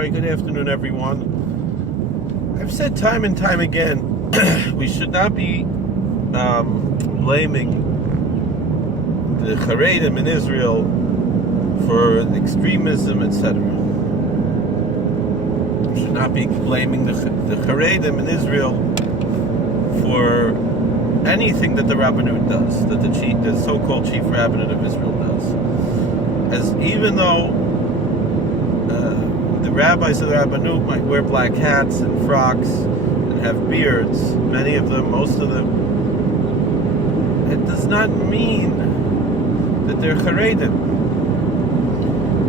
Hi, good afternoon, everyone. I've said time and time again, we should not be blaming the Haredim in Israel for extremism, etc. We should not be blaming the Haredim in Israel for anything that the Rabbanut does, that the so-called chief rabbinate of Israel does. As even though the rabbis of the Rabbanut might wear black hats and frocks and have beards, many of them, most of them, it does not mean that they're Haredim.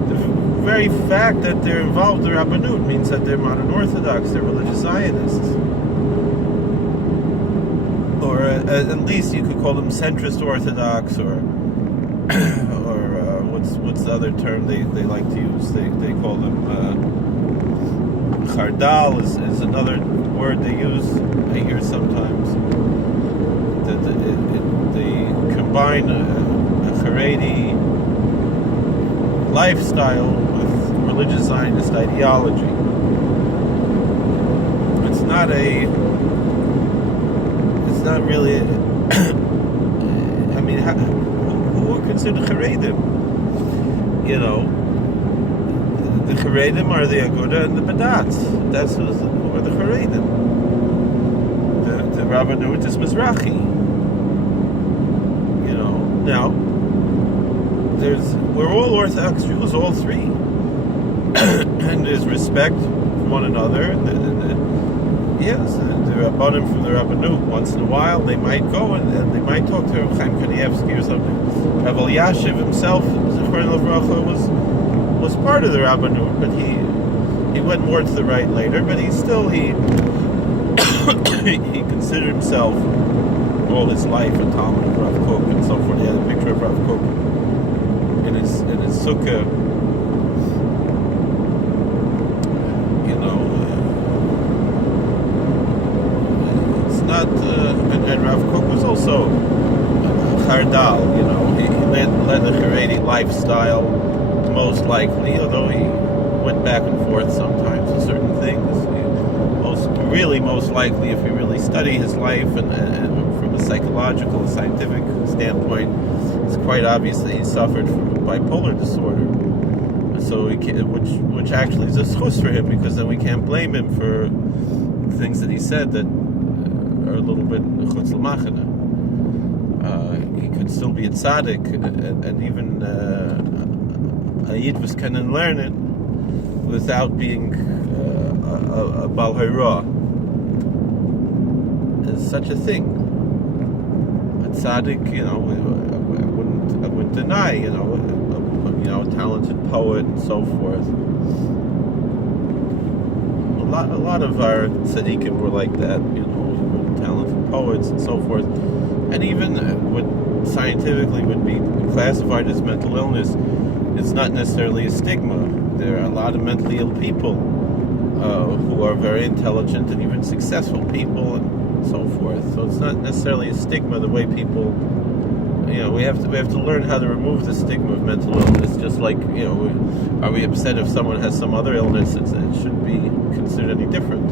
The very fact that they're involved in the Rabbanut means that they're modern Orthodox, they're religious Zionists. Or at least you could call them centrist Orthodox, or what's the other term they like to use? They call them Chardal is another word they use. I hear sometimes that they combine a Haredi lifestyle with religious Zionist ideology. It's not really. I mean, who are considered Haredim? You know, the Haredim are the Aguda and the Badats. That's who are the Haredim. The Rabbanut is Mizrahi. You know, now we're all Orthodox Jews, all three, and there's respect for one another. Yes, the Rabbanim from the Rabbanut, once in a while, they might go and they might talk to Rav Chaim Kanievsky or something. Rav Elyashiv himself, Zichron Livracha, was part of the Rabbanut, but he went more to the right later, but he considered himself all his life a Talmud of Rav Kook and so forth. He had a picture of Rav Kook in his sukkah. And Rav Kook was also Chardal, you know. He led the Haredi lifestyle, most likely, although he went back and forth sometimes with certain things. Most likely, if you really study his life and from a psychological, scientific standpoint, it's quite obvious that he suffered from bipolar disorder. So which actually is a schus for him, because then we can't blame him for things that he said that are a little bit chutz l'machana. He could still be a tzaddik, and even a yidvus can learn it without being a bal hayra. There's such a thing. A tzaddik, you know, I wouldn't deny, you know, a talented poet and so forth. A lot of our tzaddikim were like that, you know, talented poets and so forth, and even what scientifically would be classified as mental illness is not necessarily a stigma. There are a lot of mentally ill people who are very intelligent and even successful people and so forth. So it's not necessarily a stigma the way people, you know, we have to learn how to remove the stigma of mental illness. Just like, you know, are we upset if someone has some other illness? It shouldn't be considered any different.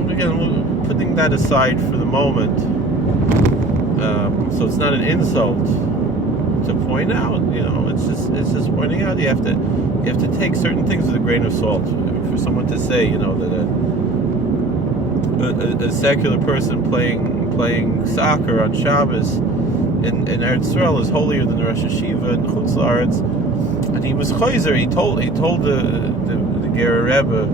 And again, putting that aside for the moment, so it's not an insult to point out. You know, it's just pointing out. You have to take certain things with a grain of salt. For someone to say, you know, that a secular person playing soccer on Shabbos in Eretz Yisrael is holier than the Rosh Hashiva in Chutz La'aretz, and he was chayzer. He told the Ger Rebbe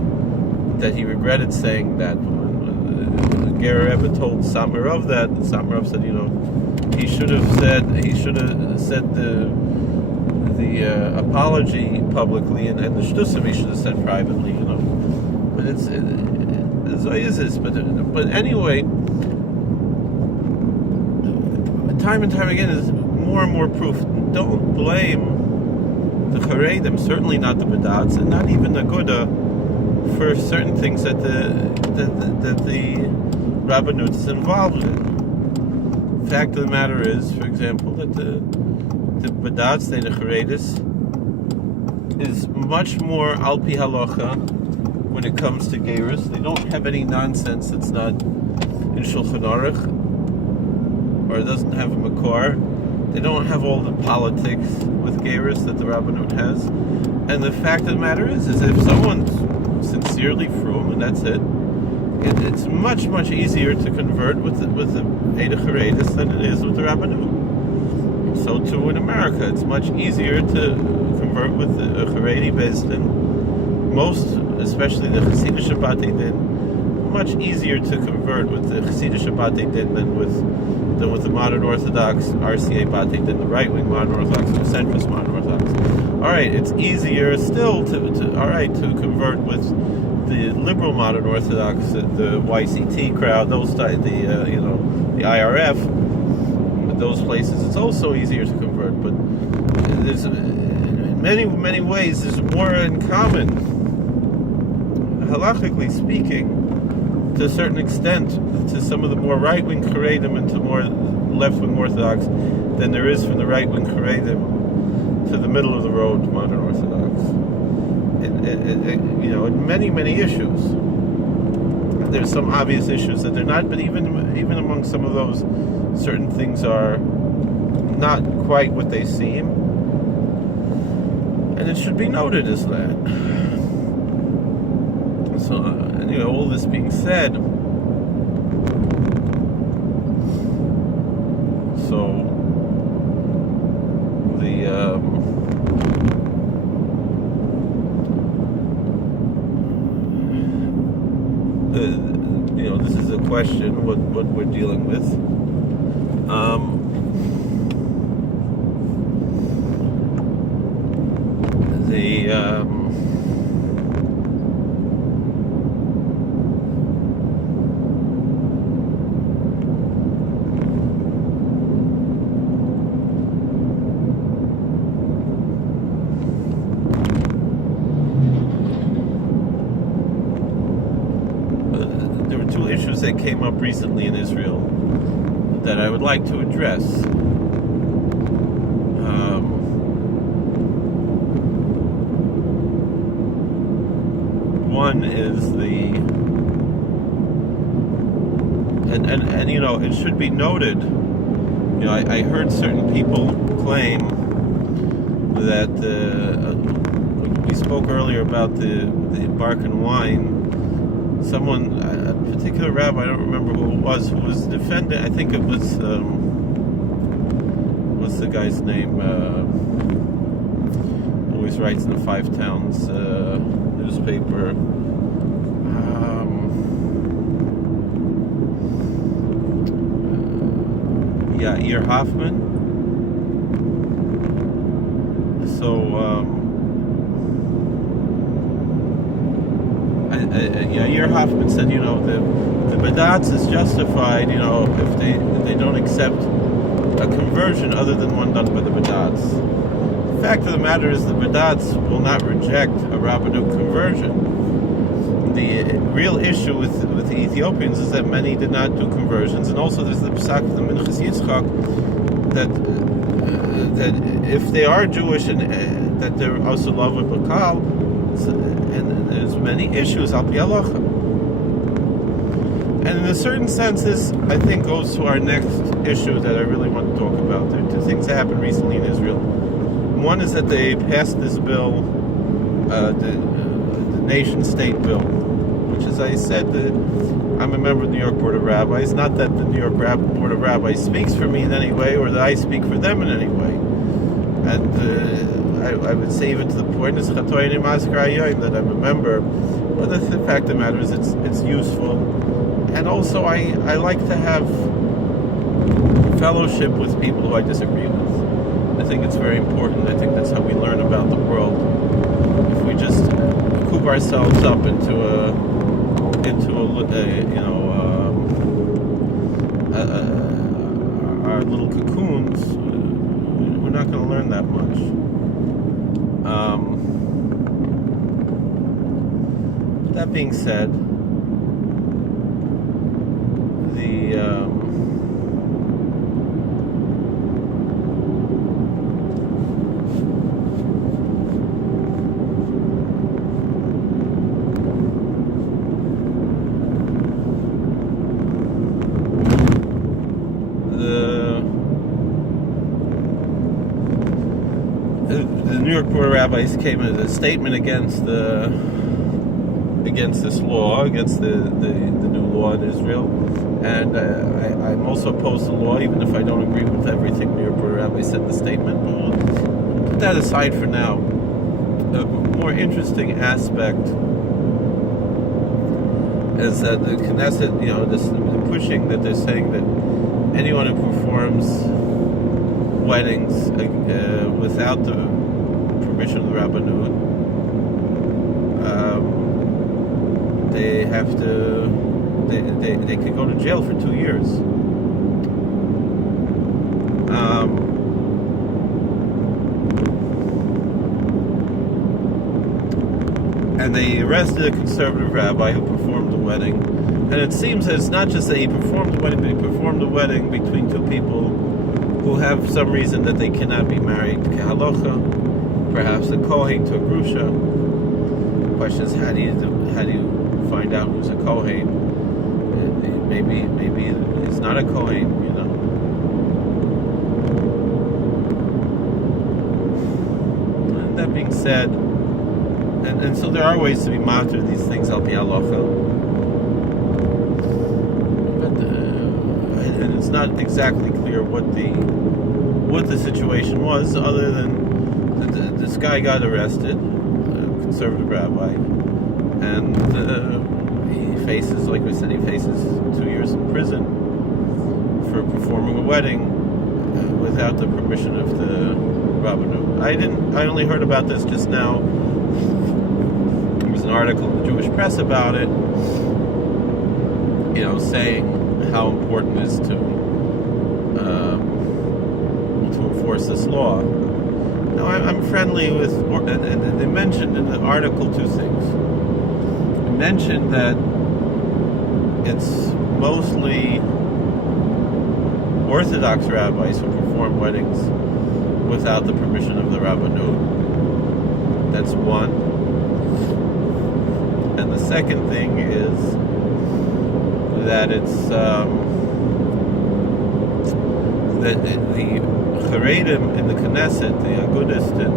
that he regretted saying that. The Ger Rebbe told Samarov that, and Samarov said, you know, he should have said the apology publicly, and the shtusim he should have said privately, you know. But it's so is this. But anyway, time and time again is more and more proof. Don't blame the Haredim, certainly not the Badats, and not even the Guda, for certain things that the Rabbanut is involved in. The fact of the matter is, for example, that the Badats, the Haredis, is much more al pi halacha when it comes to gerus. They don't have any nonsense that's not in Shulchan Aruch, or it doesn't have a makor. They don't have all the politics with gerus that the Rabbanut has. And the fact of the matter is if someone's sincerely frum, and that's it, it's much, much easier to convert with the Eidei Haredis than it is with the Rabbanut. So too in America, it's much easier to convert with the Haredi Beis Din. Most, especially the Hasidic Batei Din, much easier to convert with the Hasidic Batei Din than with the modern Orthodox RCA Batei Din, the right-wing modern Orthodox, the centrist modern Orthodox. All right, it's easier still to convert with the liberal modern Orthodox, the YCT crowd, the IRF, those places. It's also easier to convert, but there's in many ways there's more in common, halachically speaking, to a certain extent, to some of the more right-wing Haredim and to more left-wing Orthodox than there is from the right-wing Haredim to the middle of the road modern Orthodox. In many issues. There's some obvious issues that they're not, but even among some of those, certain things are not quite what they seem, and it should be noted as that. So, all this being said, so this is a question what we're dealing with. There were two issues that came up recently in Israel that I would like to address. One is and it should be noted, I heard certain people claim that we spoke earlier about the bark and wine. Someone, a particular rabbi, I don't remember who it was, who was defending, I think it was, what's the guy's name, always writes in the Five Towns newspaper, Yair Hoffman. So, Yair Hoffman said, the Badatz is justified, if they don't accept a conversion other than one done by the Badatz. The fact of the matter is the Badatz will not reject a Rabbinic conversion. The real issue with the Ethiopians is that many did not do conversions, and also there's the Psak of the Minchas Yitzchak that if they are Jewish and that they're also love with Bakal, and there's many issues al pi halacha. And in a certain sense, this I think goes to our next issue that I really want to talk about. There are two things that happened recently in Israel. One is that they passed this bill, the nation-state bill, which, as I said, I'm a member of the New York Board of Rabbis. Not that the New York Board of Rabbis speaks for me in any way, or that I speak for them in any way. And I would say even to the point that I'm a member. But the fact of the matter is it's useful. And also I like to have fellowship with people who I disagree with. I think it's very important. I think that's how we learn about the world. If we just coop ourselves up into our little cocoons, we're not going to learn that much. That being said, rabbis came with a statement against this law, against the new law in Israel, and I'm also opposed to the law, even if I don't agree with everything the rabbi said in the statement. But we'll put that aside for now. A more interesting aspect is that the Knesset, this pushing that they're saying that anyone who performs weddings without the permission of the Rabbanut, they have to, they could go to jail for 2 years. And they arrested a conservative rabbi who performed the wedding. And it seems that it's not just that he performed the wedding, but he performed the wedding between two people who have some reason that they cannot be married to halacha, perhaps a kohen to a grusha. The question is, how do you find out who's a kohen? Maybe it's not a kohen, And that being said, and so there are ways to be matter these things al pi halacha, but and it's not exactly clear what the situation was, other than this guy got arrested, a conservative rabbi, and he faces, like we said, 2 years in prison for performing a wedding without the permission of the rabbanut. I only heard about this just now. There was an article in the Jewish press about it, saying how important it is to enforce this law. Now, I'm friendly with, and they mentioned in the article 2 things. They mentioned that it's mostly Orthodox rabbis who perform weddings without the permission of the Rabbanut. That's one. And the second thing is that it's that the Haredim in the Knesset, the Agudistin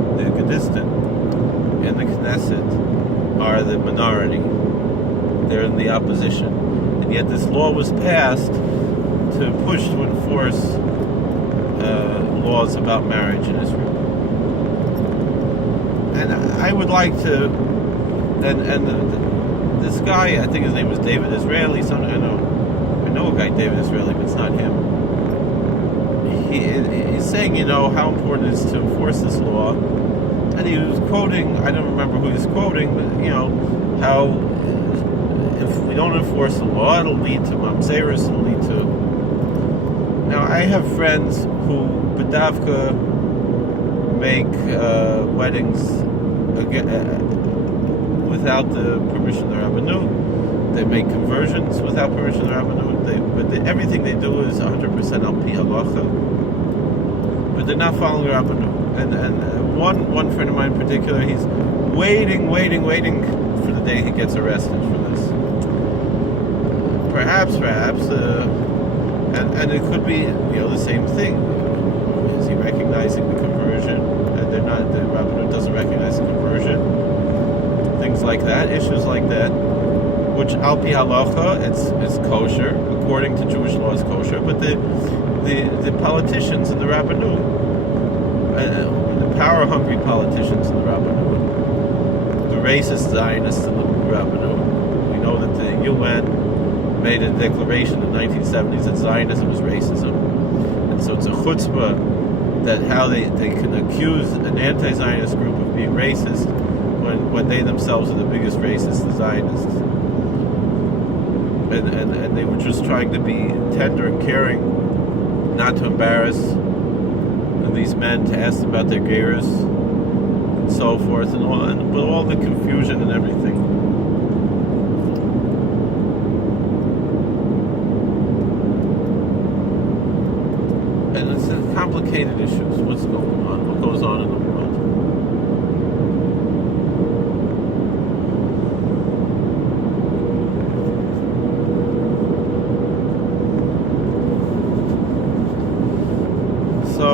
in the Knesset are the minority. They're in the opposition. And yet this law was passed to push to enforce laws about marriage in Israel. And I would like to, this guy, I think his name was David Israeli. I know a guy, David Israeli, but it's not him. He's saying, how important it is to enforce this law, and he was quoting, I don't remember who he's quoting, but how if we don't enforce the law, it'll lead to mamzeris, it'll lead to. Now, I have friends who bedavka make weddings without the permission of the Rabbanut. They make conversions without permission of the Rabbanut. Everything they do is 100% al pi halacha, but they're not following the Rabbanut. And one friend of mine in particular, he's waiting for the day he gets arrested for this. Perhaps, and it could be the same thing. Is he recognizing the conversion? And the Rabbanut doesn't recognize the conversion. Things like that, issues like that, which al pi halacha, it's kosher, according to Jewish law is kosher, but the politicians in the Rabbanut, the power-hungry politicians in the Rabbanut, the racist Zionists in the Rabbanut, we know that the UN made a declaration in the 1970s that Zionism is racism, and so it's a chutzpah that how they can accuse an anti-Zionist group of being racist when they themselves are the biggest racists, the Zionists. And they were just trying to be tender and caring, not to embarrass these men, to ask them about their gears and so forth, and with all the confusion and everything. And it's complicated issues. What's going on? What goes on in the world? So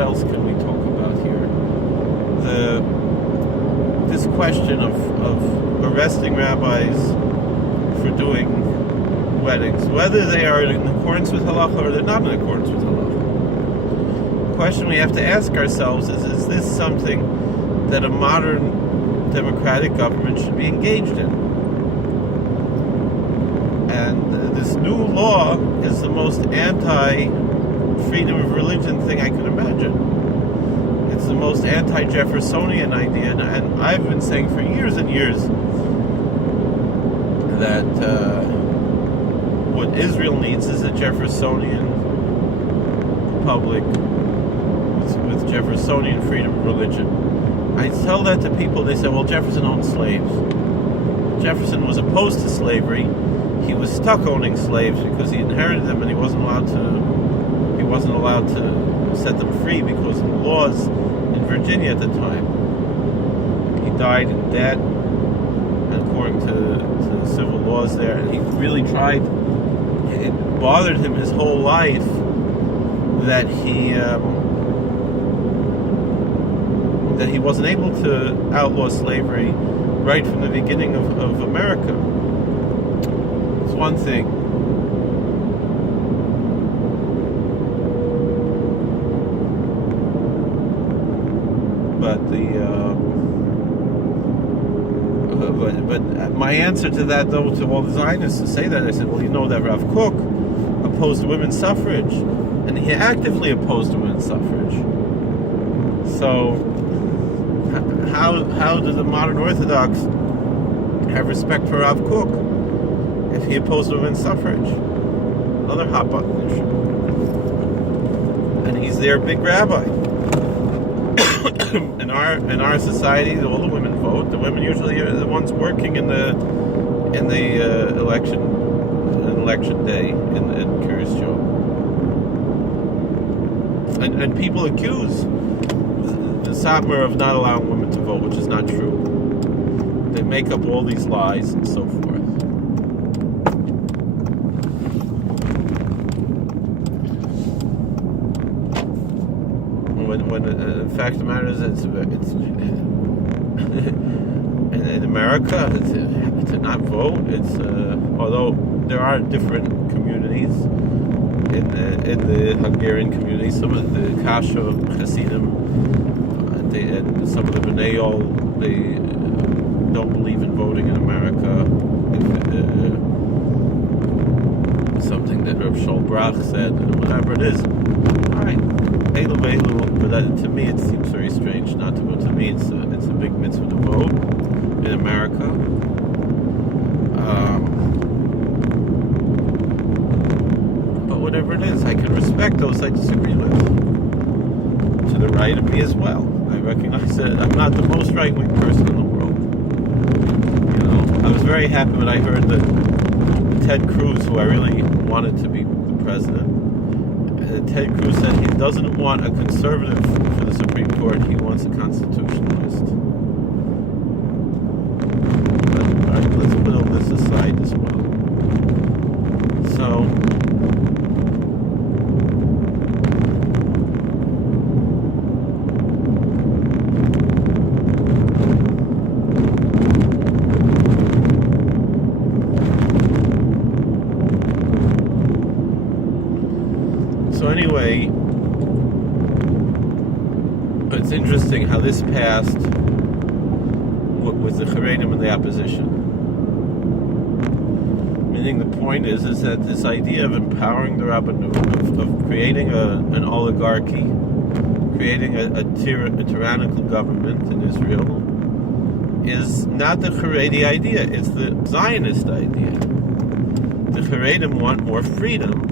else can we talk about here? This question of arresting rabbis for doing weddings, whether they are in accordance with halacha or they're not in accordance with halacha. The question we have to ask ourselves is this something that a modern democratic government should be engaged in? And this new law is the most anti-freedom of religion thing I could imagine. It's the most anti-Jeffersonian idea, and I've been saying for years and years that what Israel needs is a Jeffersonian republic with Jeffersonian freedom of religion. I tell that to people, they say, well, Jefferson owned slaves. Jefferson was opposed to slavery. He was stuck owning slaves because he inherited them, and he wasn't allowed to set them free because of the laws in Virginia at the time. He died in debt, according to the civil laws there, and he really tried. It bothered him his whole life that he wasn't able to outlaw slavery right from the beginning of America. It's one thing. But my answer to that, though, to all the Zionists who say that, I said, well, you know that Rav Kook opposed women's suffrage, and he actively opposed women's suffrage. So how do the modern Orthodox have respect for Rav Kook if he opposed women's suffrage? Another hot button issue. And he's their big rabbi. In our society, all the women vote. The women usually are the ones working in the election day in Kiryas Joe. And people accuse the Satmar of not allowing women to vote, which is not true. They make up all these lies and so forth. When the fact of the matter is, it's in America to not vote. It's although there are different communities in the Hungarian community, some of the Kasha Hasidim, and some of the Bnei Yol, they don't believe in voting in America. Something that Rav Shol Brach said, whatever it is. All right. But to me it seems very strange not to vote. To me it's a big mitzvah to vote in America. But whatever it is, I can respect those I disagree with. To the right of me as well. I recognize that I'm not the most right-wing person in the world. You know, I was very happy when I heard that Ted Cruz, who I really wanted to be the president, Ted Cruz said he doesn't want a conservative for the Supreme Court, he wants a constitutionalist. But, all right, let's put all this aside as well. So anyway, it's interesting how this passed with the Haredim and the opposition. Meaning the point is that this idea of empowering the Rabbanut, of creating an oligarchy, creating a tyrannical government in Israel, is not the Haredi idea, it's the Zionist idea. The Haredim want more freedom,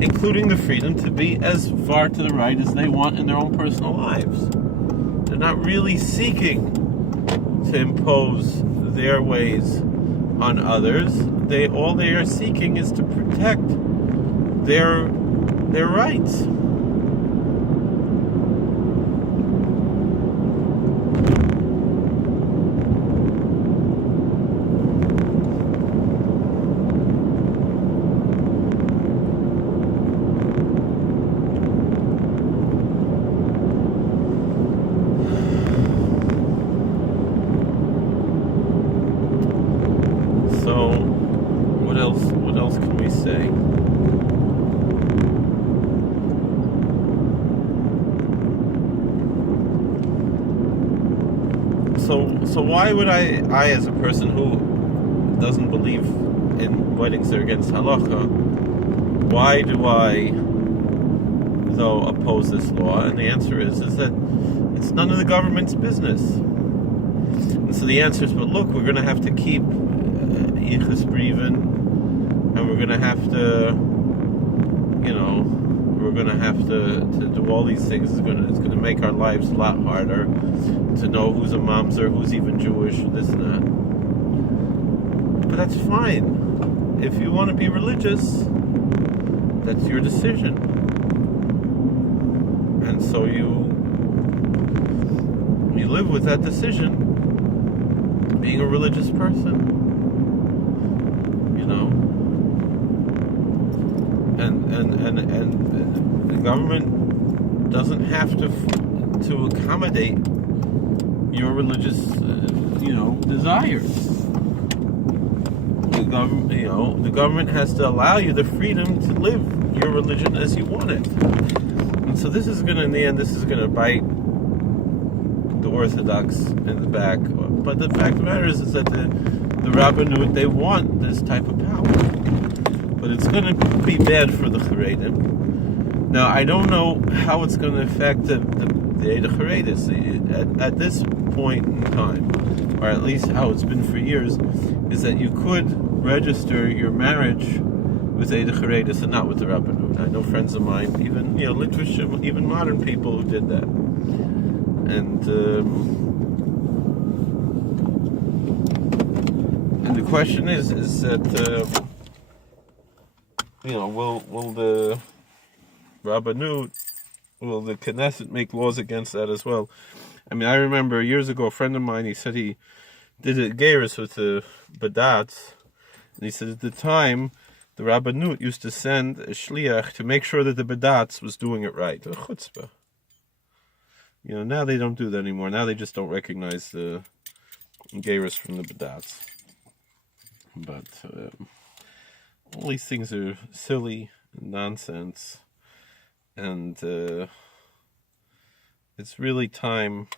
including the freedom to be as far to the right as they want in their own personal lives. They're not really seeking to impose their ways on others. All they are seeking is to protect their rights. What else can we say? So why would I as a person who doesn't believe in weddings that are against halacha, why do I though oppose this law? And the answer is that it's none of the government's business. And so the answer is, but look, we're going to have to keep Yichus Briven, and we're going to have to, we're going to have to do all these things. It's going to make our lives a lot harder to know who's a mamzer, who's even Jewish, this and that. But that's fine. If you want to be religious, that's your decision. And so you live with that decision, being a religious person, and the government doesn't have to accommodate your religious desires. The government has to allow you the freedom to live your religion as you want it. And so this is gonna bite the Orthodox in the back. But the fact of the matter is that the Rabbanut, they want this type of power. But it's gonna be bad for the Haredim. Now, I don't know how it's gonna affect the Eid Haredis. At this point in time, or at least how it's been for years, is that you could register your marriage with Eid Haredis and not with the Rabbanut. I know friends of mine, even Litvish, even modern people who did that. And the question is that will the Rabbanut, will the Knesset make laws against that as well? I mean, I remember years ago, a friend of mine, he said he did a gerus with the Badats, and he said at the time, the Rabbanut used to send a shliach to make sure that the Badats was doing it right. A chutzpah. Now they don't do that anymore. Now they just don't recognize the gerus from the Badats. But all these things are silly nonsense, and it's really time.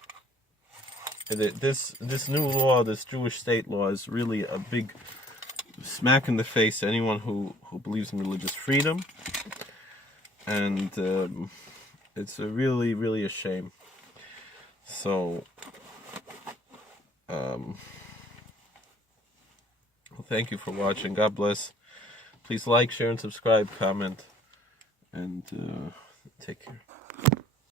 This new law, this Jewish state law, is really a big smack in the face to anyone who believes in religious freedom, and it's really, really a shame. So, thank you for watching. God bless. Please like, share, and subscribe, comment, and take care.